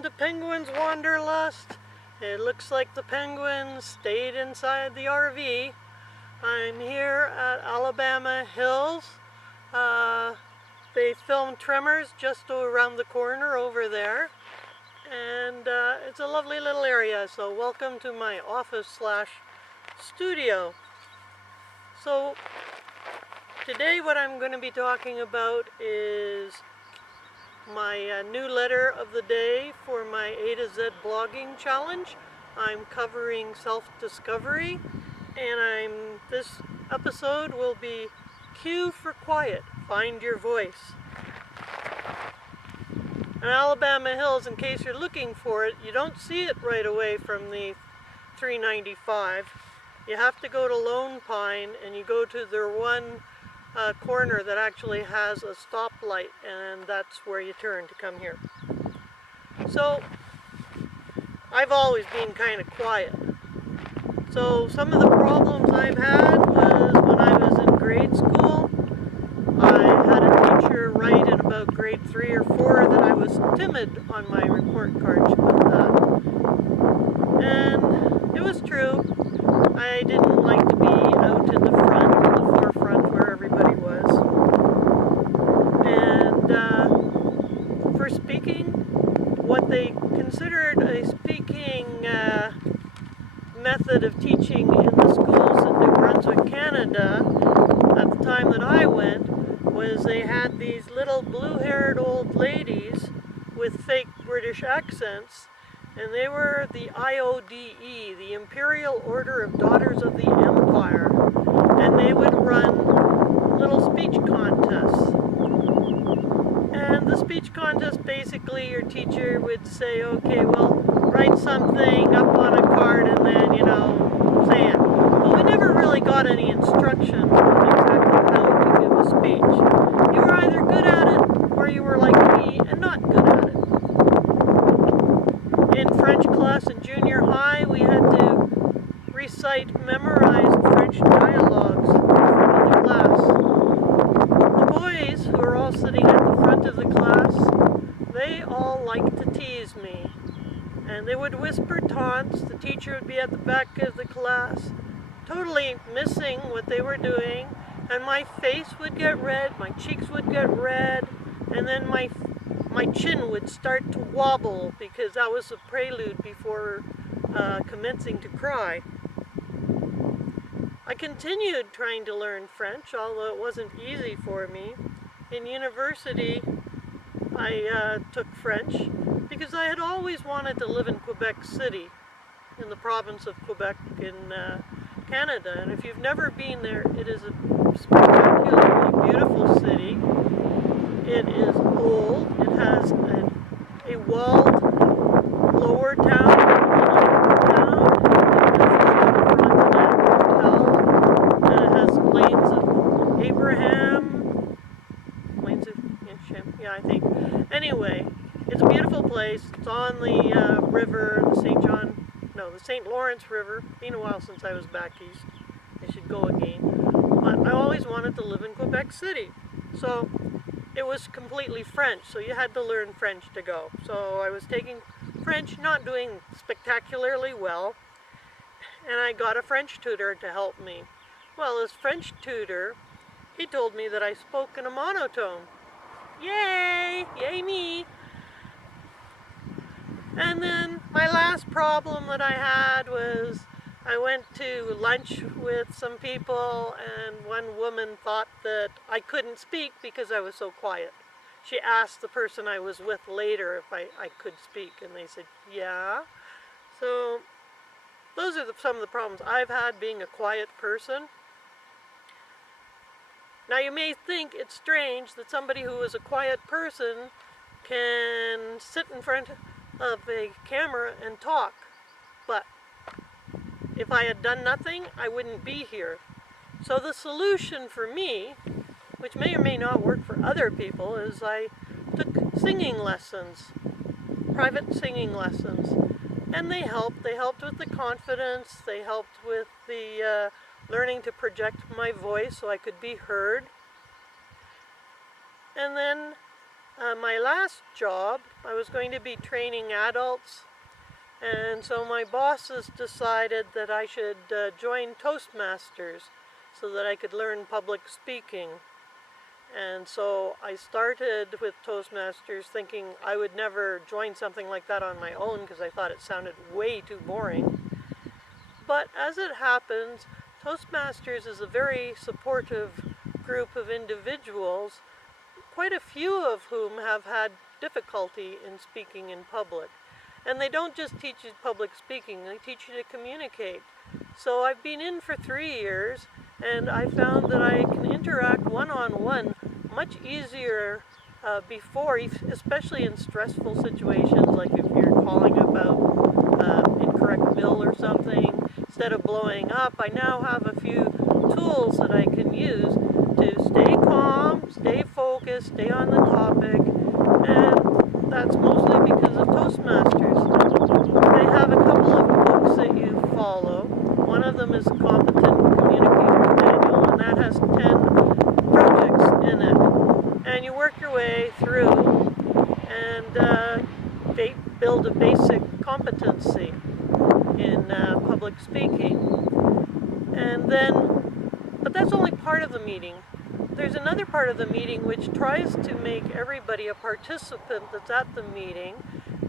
Welcome to Penguin's Wanderlust. It looks like the penguins stayed inside the RV. I'm here at Alabama Hills. They filmed Tremors just around the corner over there. And it's a lovely little area, so welcome to my office/studio. So today what I'm going to be talking about is my new letter of the day for my A to Z blogging challenge. I'm covering self-discovery, and this episode will be Q for quiet, find your voice. And Alabama Hills, in case you're looking for it, you don't see it right away from the 395. You have to go to Lone Pine, and you go to their one corner that actually has a stoplight, and that's where you turn to come here. So I've always been kind of quiet. So some of the problems I've had was when I was in grade school. I had a teacher write in about grade 3 or 4 that I was timid on my report card. She put that. And it was true. I didn't like to be out in the front, in the forefront where everybody was. And for speaking, what they considered a speaking method of teaching in the schools in New Brunswick, Canada, at the time that I went, was they had these little blue-haired old ladies with fake British accents, and they were the IODE, the Imperial Order of Daughters of the Empire, and they would run little speech contests. And the speech contest, basically your teacher would say, okay, well, write something up on a card and then, say it. But we never really got any instruction on exactly how to give a speech. You were either good at it or you were like me and not good at it. In French class in junior high, we had to recite memorized French dialogues in front of the class. The boys, who were all sitting at the front of the class, they all liked to tease me. And they would whisper taunts. The teacher would be at the back of the class, totally missing what they were doing. And my face would get red, my cheeks would get red, and then my chin would start to wobble because that was a prelude before commencing to cry. I continued trying to learn French, although it wasn't easy for me. In university, I took French because I had always wanted to live in Quebec City, in the province of Quebec in Canada. And if you've never been there, it is a spectacularly beautiful city. It is old. It has a walled lower town, an upper town. It has the Frontenac Hotel. And it has Plains of Abraham. Plains of yeah, I think. Anyway, it's a beautiful place. It's on the river, the St. Lawrence River. Been a while since I was back east. I should go again. But I always wanted to live in Quebec City. So it was completely French, so you had to learn French to go. So I was taking French, not doing spectacularly well, and I got a French tutor to help me. Well, this French tutor, he told me that I spoke in a monotone. Yay! Yay me! And then my last problem that I had was I went to lunch with some people, and one woman thought that I couldn't speak because I was so quiet. She asked the person I was with later if I could speak, and they said, yeah. So those are some of the problems I've had being a quiet person. Now you may think it's strange that somebody who is a quiet person can sit in front of a camera and talk, but if I had done nothing, I wouldn't be here. So the solution for me, which may or may not work for other people, is I took singing lessons, private singing lessons, and they helped. They helped with the confidence, they helped with the learning to project my voice so I could be heard. And then My last job, I was going to be training adults, and so my bosses decided that I should join Toastmasters so that I could learn public speaking. And so I started with Toastmasters thinking I would never join something like that on my own because I thought it sounded way too boring. But as it happens, Toastmasters is a very supportive group of individuals, quite a few of whom have had difficulty in speaking in public. And they don't just teach you public speaking, they teach you to communicate. So I've been in for 3 years, and I found that I can interact one-on-one much easier before, especially in stressful situations, like if you're calling about incorrect bill or something. Instead of blowing up, I now have a few tools that I can use to stay calm, stay focused, stay on the topic, and that's mostly because of Toastmasters. They have a couple of books that you follow. One of them is a Competent Communicator Manual, and that has 10 projects in it. And you work your way through and build a basic competency in public speaking. And then, but that's only part of the meeting. There's another part of the meeting which tries to make everybody a participant that's at the meeting.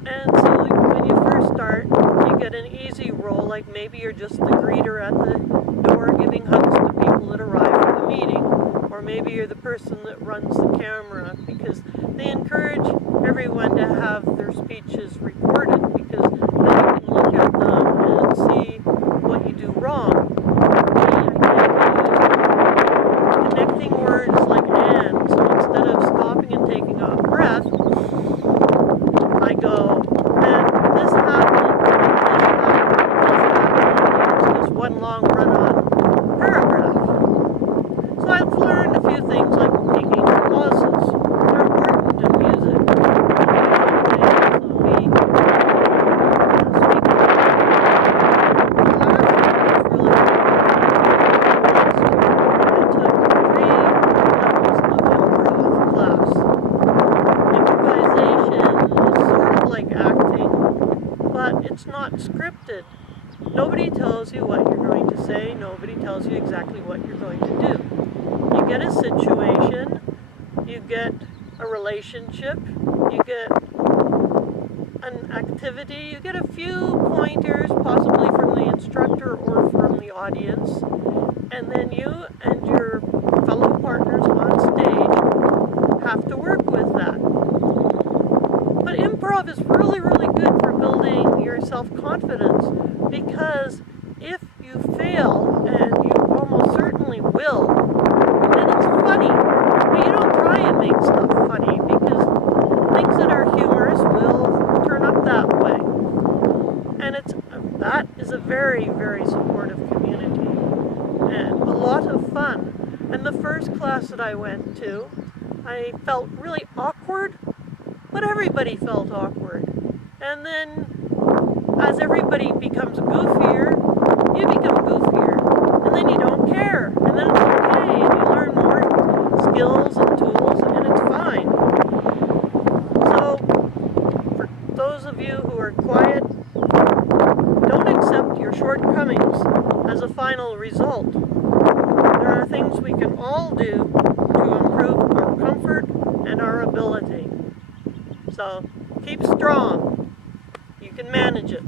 And so when you first start, you get an easy role, like maybe you're just the greeter at the door giving hugs to people that arrive at the meeting. Or maybe you're the person that runs the camera, because they encourage everyone to have their speeches recorded, because then you can look at them and see what you do wrong. Connecting words like and, so instead of stopping and taking a breath, I go, and this happened, it's just one long run-on paragraph. So I've learned a few things like taking pauses. They're important in music. It's not scripted. Nobody tells you what you're going to say. Nobody tells you exactly what you're going to do. You get a situation, you get a relationship, you get an activity, you get a few pointers, possibly from the instructor or from the audience, and then you and your fellow partners on stage have to work with that. But improv is really, really good for building your self-confidence, because if you fail, and you almost certainly will, then it's funny. But you don't try and make stuff funny, because things that are humorous will turn up that way. And that is a very, very supportive community, and a lot of fun. And the first class that I went to, I felt really awkward, but everybody felt awkward. And then, as everybody becomes goofier, you become goofier. And then you don't care. And then it's okay. And you learn more skills and tools, and it's fine. So, for those of you who are quiet, don't accept your shortcomings as a final result. There are things we can all do to improve our comfort and our ability. So keep strong. You can manage it.